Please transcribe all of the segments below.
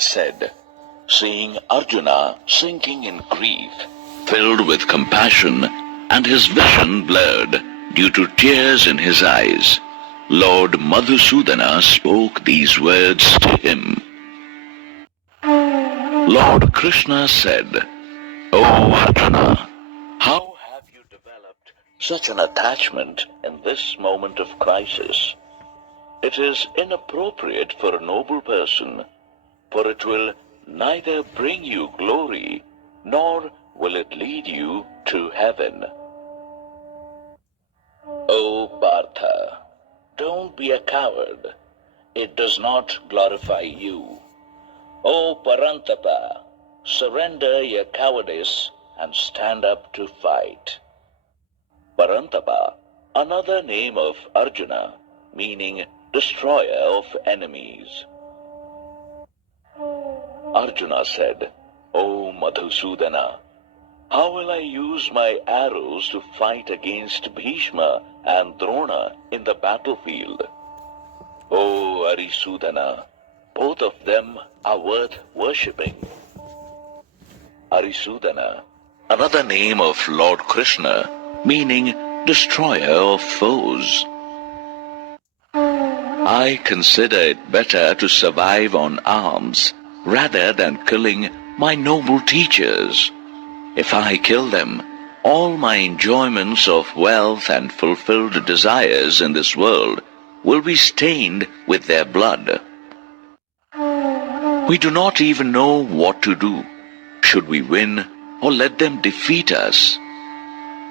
said, seeing Arjuna sinking in grief, filled with compassion, and his vision blurred due to tears in his eyes, Lord Madhusudana spoke these words to him. Lord Krishna said, "O Arjuna, how have you developed such an attachment in this moment of crisis? It is inappropriate for a noble person, for it will neither bring you glory, nor will it lead you to heaven. O Partha, don't be a coward. It does not glorify you. O Parantapa, surrender your cowardice and stand up to fight." Parantapa, another name of Arjuna, meaning destroyer of enemies. Arjuna said, "O Madhusudana, how will I use my arrows to fight against Bhishma and Drona in the battlefield? O Arisudana, both of them are worth worshipping." Arisudana, another name of Lord Krishna, meaning destroyer of foes. I consider it better to survive on alms rather than killing my noble teachers. If I kill them, all my enjoyments of wealth and fulfilled desires in this world will be stained with their blood. We do not even know what to do. Should we win or let them defeat us?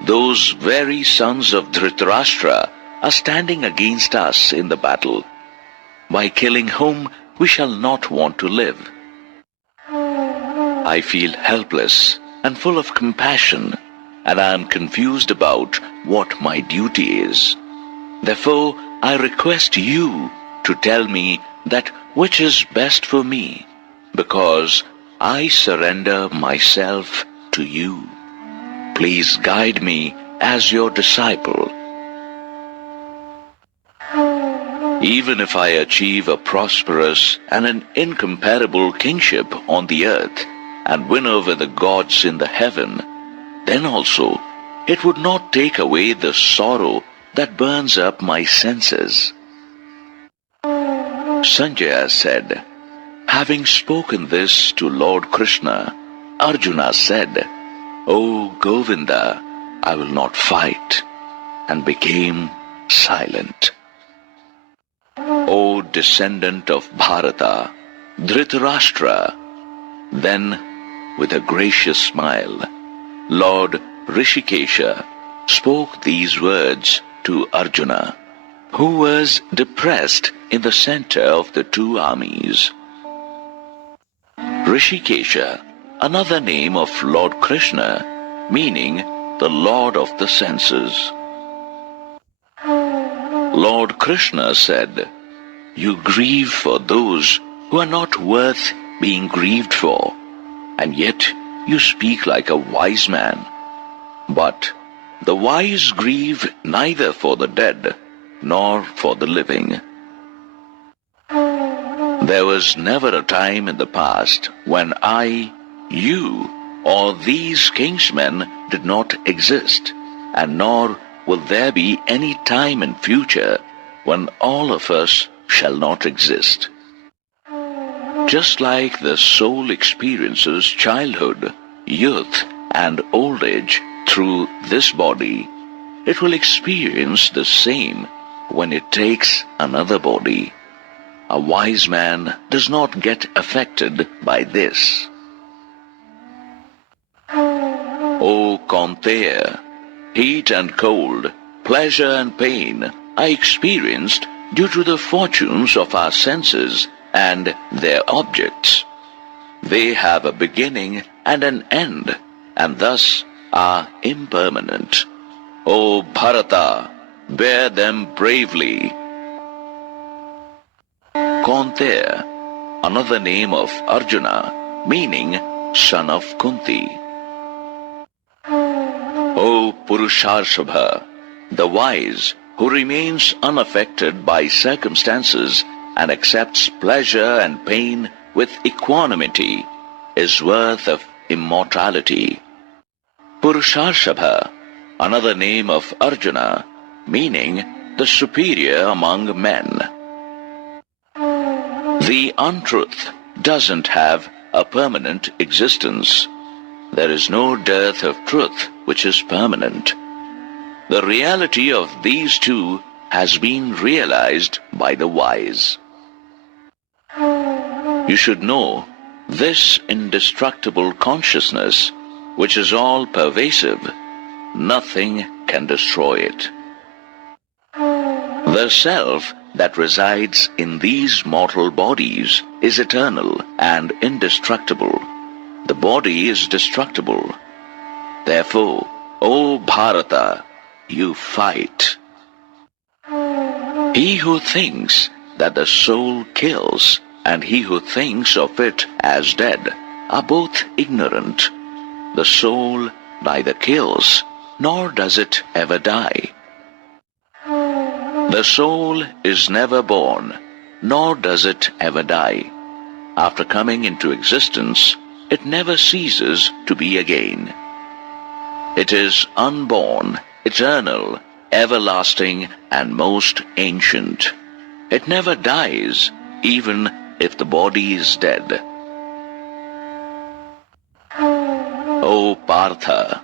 Those very sons of Dhritarashtra are standing against us in the battle, by killing whom we shall not want to live. I feel helpless and full of compassion, and I am confused about what my duty is. Therefore, I request you to tell me that which is best for me, because I surrender myself to you. Please guide me as your disciple. Even if I achieve a prosperous and an incomparable kingship on the earth and win over the gods in the heaven, then also it would not take away the sorrow that burns up my senses. Sanjaya said, having spoken this to Lord Krishna, Arjuna said, "O Govinda, I will not fight," and became silent. O descendant of Bharata, Dhritarashtra, then with a gracious smile, Lord Rishikesha spoke these words to Arjuna, who was depressed in the center of the two armies. Rishikesha, another name of Lord Krishna, meaning the Lord of the senses. Lord Krishna said, "You grieve for those who are not worth being grieved for, and yet you speak like a wise man. But the wise grieve neither for the dead nor for the living." There was never a time in the past when I, you, or these kingsmen did not exist, and nor will there be any time in future when all of us shall not exist. Just like the soul experiences childhood, youth, and old age through this body, it will experience the same when it takes another body. A wise man does not get affected by this. O Kaunteya, heat and cold, pleasure and pain are experienced due to the fortunes of our senses and their objects. They have a beginning and an end, and thus are impermanent. O Bharata, bear them bravely. Kaunteya, another name of Arjuna, meaning son of Kunti. O Purusharshobha, the wise who remains unaffected by circumstances and accepts pleasure and pain with equanimity is worth of immortality. Purushashabha, another name of Arjuna, meaning the superior among men. The untruth doesn't have a permanent existence. There is no dearth of truth which is permanent. The reality of these two has been realized by the wise. You should know this indestructible consciousness, which is all pervasive. Nothing can destroy it. The self that resides in these mortal bodies is eternal and indestructible. The body is destructible. Therefore, O Bharata, you fight. He who thinks that the soul kills and he who thinks of it as dead are both ignorant. The soul neither kills nor does it ever die. The soul is never born, nor does it ever die. After coming into existence, it never ceases to be again. It is unborn, eternal, everlasting, and most ancient. It never dies, even if the body is dead. O Partha,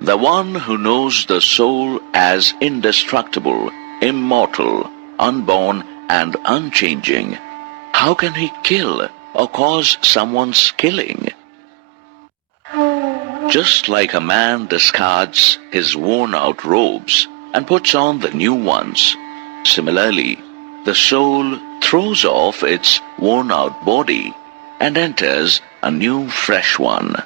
the one who knows the soul as indestructible, immortal, unborn, and unchanging, how can he kill or cause someone's killing? Just like a man discards his worn-out robes and puts on the new ones, similarly, the soul throws off its worn-out body and enters a new fresh one.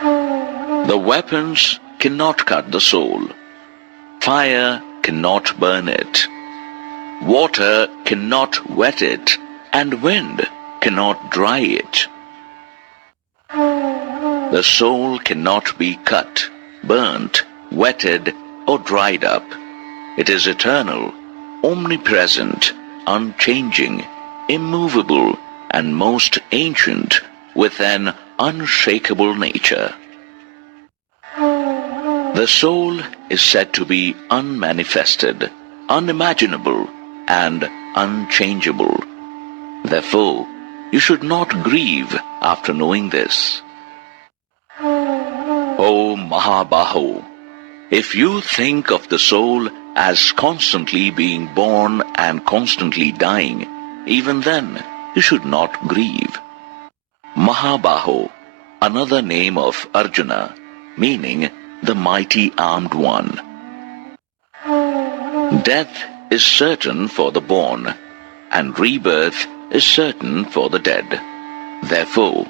The weapons cannot cut the soul. Fire cannot burn it. Water cannot wet it, and wind cannot dry it. The soul cannot be cut, burnt, wetted, or dried up. It is eternal, omnipresent, unchanging, immovable, and most ancient, with an unshakable nature. The soul is said to be unmanifested, unimaginable, and unchangeable. Therefore, you should not grieve after knowing this. O Mahabaho, if you think of the soul as constantly being born and constantly dying, even then you should not grieve. Mahabaho, another name of Arjuna, meaning the mighty armed one. Death is certain for the born, and rebirth is certain for the dead. Therefore,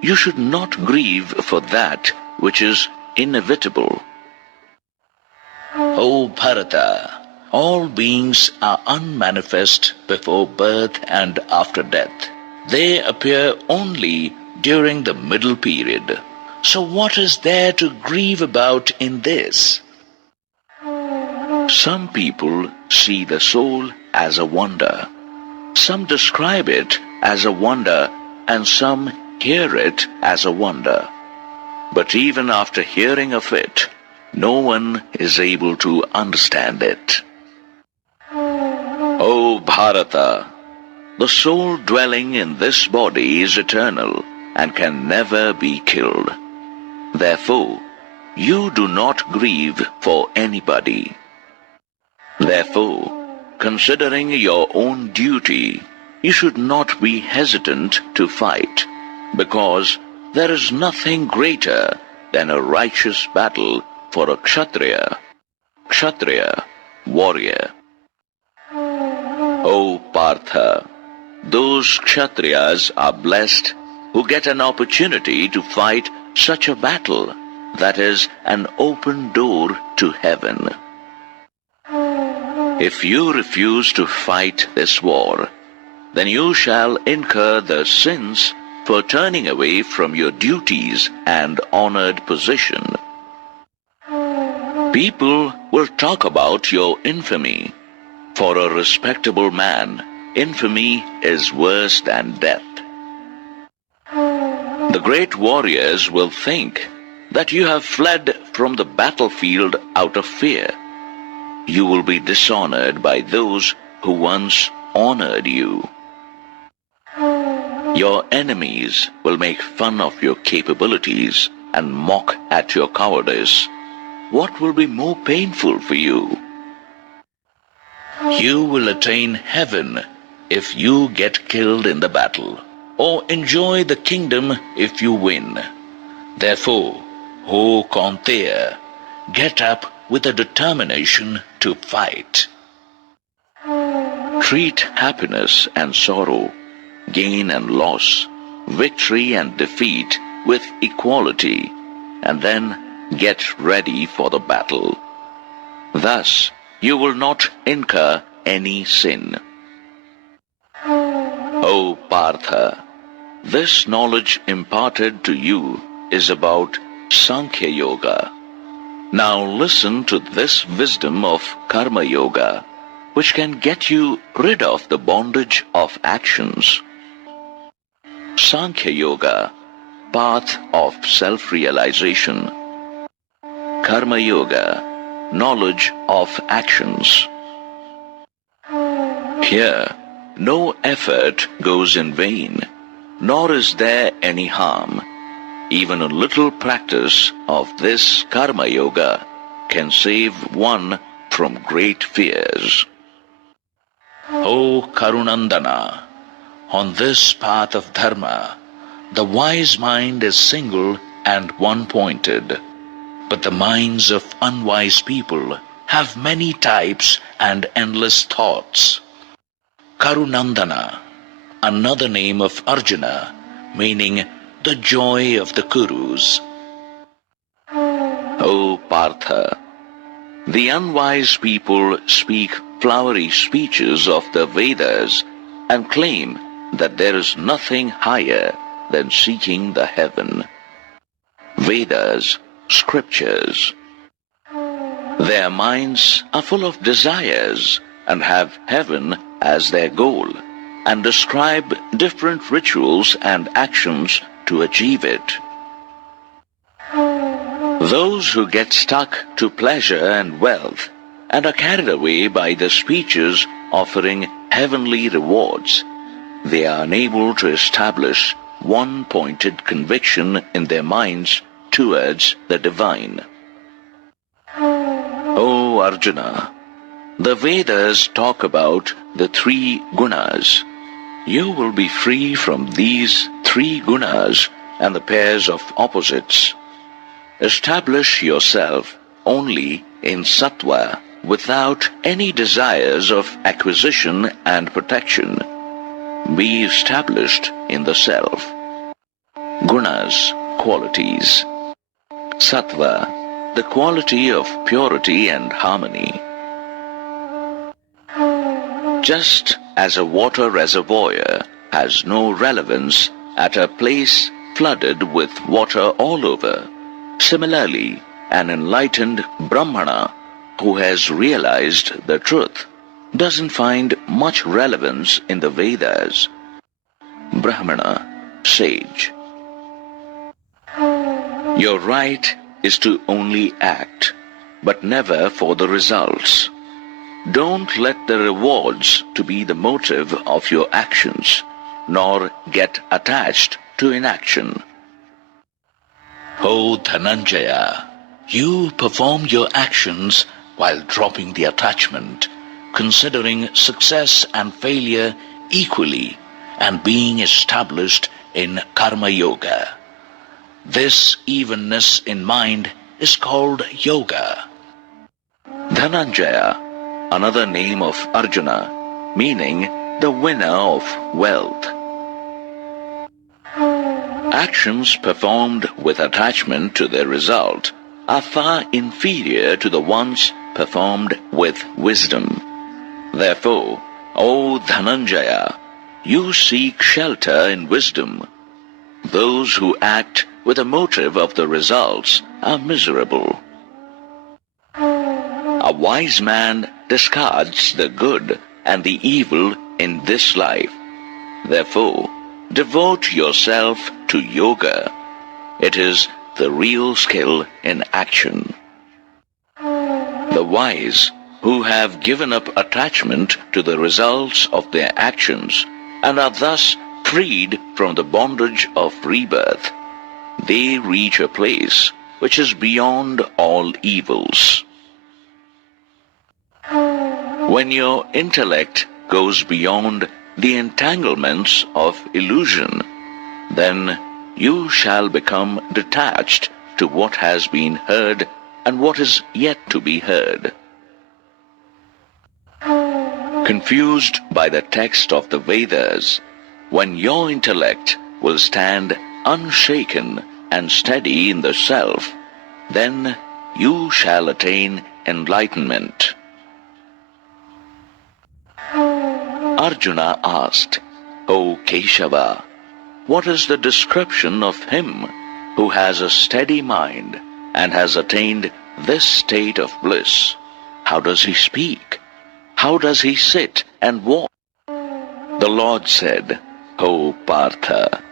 you should not grieve for that which is inevitable. O Bharata, all beings are unmanifest before birth and after death. They appear only during the middle period. So what is there to grieve about in this? Some people see the soul as a wonder. Some describe it as a wonder, and some hear it as a wonder. But even after hearing of it, no one is able to understand it. O Bharata, the soul dwelling in this body is eternal and can never be killed. Therefore, you do not grieve for anybody. Therefore, considering your own duty, you should not be hesitant to fight, because there is nothing greater than a righteous battle for a Kshatriya, warrior. O Partha, those Kshatriyas are blessed who get an opportunity to fight such a battle that is an open door to heaven. If you refuse to fight this war, then you shall incur the sins for turning away from your duties and honored position. People will talk about your infamy. For a respectable man, infamy is worse than death. The great warriors will think that you have fled from the battlefield out of fear. You will be dishonored by those who once honored you. Your enemies will make fun of your capabilities and mock at your cowardice. What will be more painful for you? You will attain heaven if you get killed in the battle, or enjoy the kingdom if you win. Therefore, O Kaunteya, get up with a determination to fight. Treat happiness and sorrow, gain and loss, victory and defeat with equality, and then get ready for the battle. Thus, you will not incur any sin. O Partha, this knowledge imparted to you is about Sankhya Yoga. Now listen to this wisdom of Karma Yoga, which can get you rid of the bondage of actions. Sankhya Yoga, path of self-realization. Karma Yoga, knowledge of actions. Here, no effort goes in vain, nor is there any harm. Even a little practice of this Karma Yoga can save one from great fears. O Karunandana, on this path of Dharma, the wise mind is single and one-pointed, but the minds of unwise people have many types and endless thoughts. Karunandana, another name of Arjuna, meaning the joy of the Kurus. O Partha, the unwise people speak flowery speeches of the Vedas and claim that there is nothing higher than seeking the heaven. Vedas, scriptures. Their minds are full of desires and have heaven as their goal, and describe different rituals and actions to achieve it. Those who get stuck to pleasure and wealth and are carried away by the speeches offering heavenly rewards, they are unable to establish one-pointed conviction in their minds towards the divine. O Arjuna, the Vedas talk about the three gunas. You will be free from these three gunas and the pairs of opposites. Establish yourself only in sattva without any desires of acquisition and protection. Be established in the self. Gunas, qualities. Sattva, the quality of purity and harmony. Just as a water reservoir has no relevance at a place flooded with water all over, similarly, an enlightened Brahmana who has realized the truth doesn't find much relevance in the Vedas. Brahmana, sage. Your right is to only act, but never for the results. Don't let the rewards to be the motive of your actions, nor get attached to inaction. O Dhananjaya, you perform your actions while dropping the attachment, considering success and failure equally, and being established in Karma Yoga. This evenness in mind is called Yoga. Dhananjaya, another name of Arjuna, meaning the winner of wealth. Actions performed with attachment to their result are far inferior to the ones performed with wisdom. Therefore, O Dhananjaya, you seek shelter in wisdom. Those who act with a motive of the results are miserable. A wise man discards the good and the evil in this life. Therefore, devote yourself to yoga. It is the real skill in action. The wise, who have given up attachment to the results of their actions and are thus freed from the bondage of rebirth, they reach a place which is beyond all evils. When your intellect goes beyond the entanglements of illusion, then you shall become detached to what has been heard and what is yet to be heard. Confused by the text of the Vedas, when your intellect will stand unshaken and steady in the self, then you shall attain enlightenment. Arjuna asked, O Keshava, what is the description of him who has a steady mind and has attained this state of bliss? How does he speak? How does he sit and walk? The Lord said, O Partha,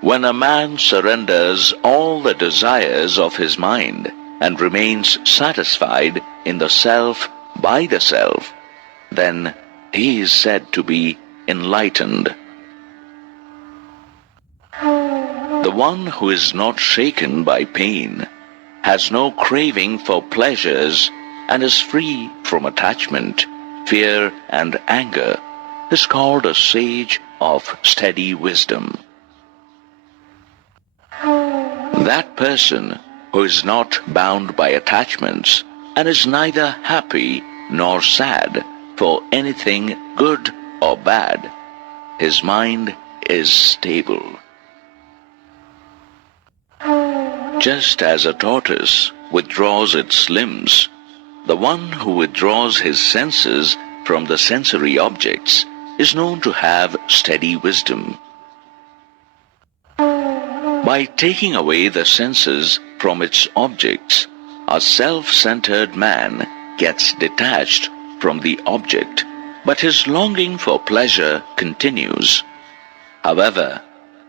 when a man surrenders all the desires of his mind and remains satisfied in the self by the self, then he is said to be enlightened. The one who is not shaken by pain, has no craving for pleasures, and is free from attachment, fear, and anger, is called a sage of steady wisdom. That person who is not bound by attachments and is neither happy nor sad for anything good or bad, his mind is stable. Just as a tortoise withdraws its limbs, the one who withdraws his senses from the sensory objects is known to have steady wisdom. By taking away the senses from its objects, a self-centered man gets detached from the object, but his longing for pleasure continues. However,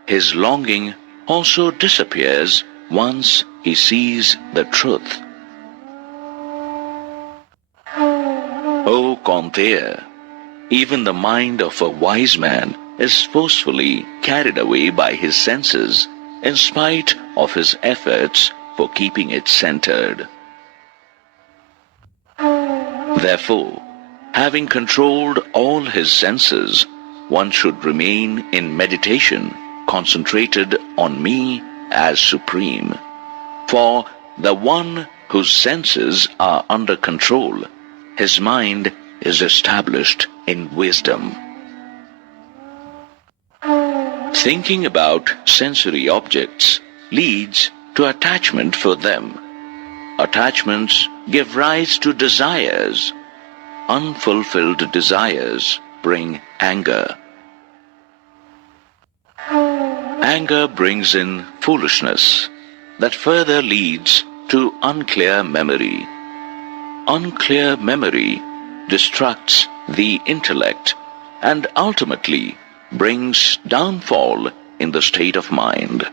his longing also disappears once he sees the truth. O Kaunteya, even the mind of a wise man is forcefully carried away by his senses in spite of his efforts for keeping it centered. Therefore, having controlled all his senses, one should remain in meditation, concentrated on me as supreme. For the one whose senses are under control, his mind is established in wisdom. Thinking about sensory objects leads to attachment for them. Attachments give rise to desires. Unfulfilled desires bring anger. Anger brings in foolishness that further leads to unclear memory. Unclear memory destructs the intellect and ultimately brings downfall in the state of mind.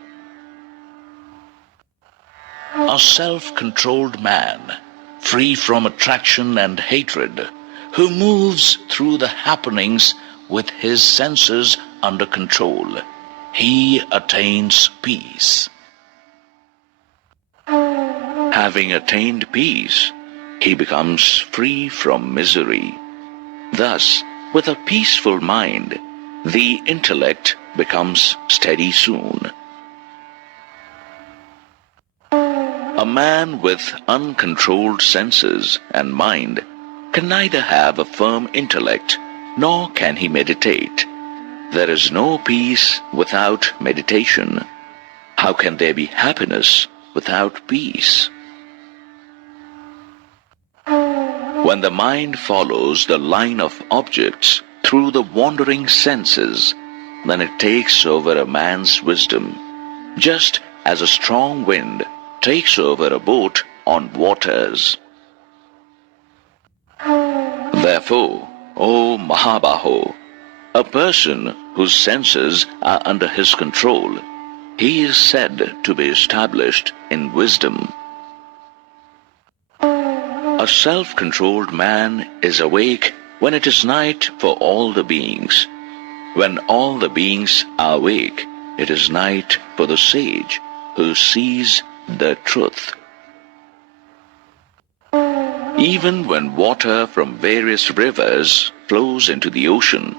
A self-controlled man, free from attraction and hatred, who moves through the happenings with his senses under control, he attains peace. Having attained peace, he becomes free from misery. Thus, with a peaceful mind, the intellect becomes steady soon. A man with uncontrolled senses and mind can neither have a firm intellect nor can he meditate. There is no peace without meditation. How can there be happiness without peace? When the mind follows the line of objects through the wandering senses, then it takes over a man's wisdom, just as a strong wind takes over a boat on waters. Therefore, O Mahabaho, A person whose senses are under his control, he is said to be established in wisdom. A self-controlled man is awake when it is night for all the beings. When all the beings are awake, it is night for the sage who sees the truth. Even when water from various rivers flows into the ocean,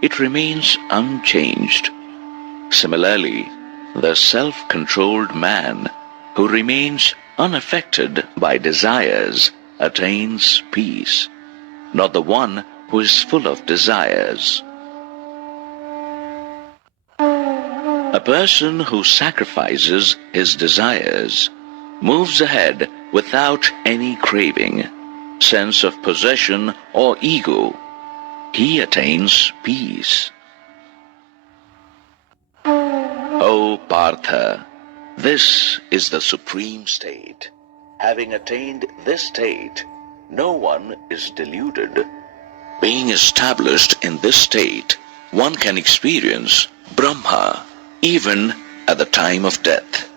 it remains unchanged. Similarly, the self-controlled man who remains unaffected by desires attains peace, not the one who is full of desires. A person who sacrifices his desires moves ahead without any craving, sense of possession or ego. He attains peace. O Partha, this is the supreme state. Having attained this state, no one is deluded. Being established in this state, one can experience Brahma even at the time of death.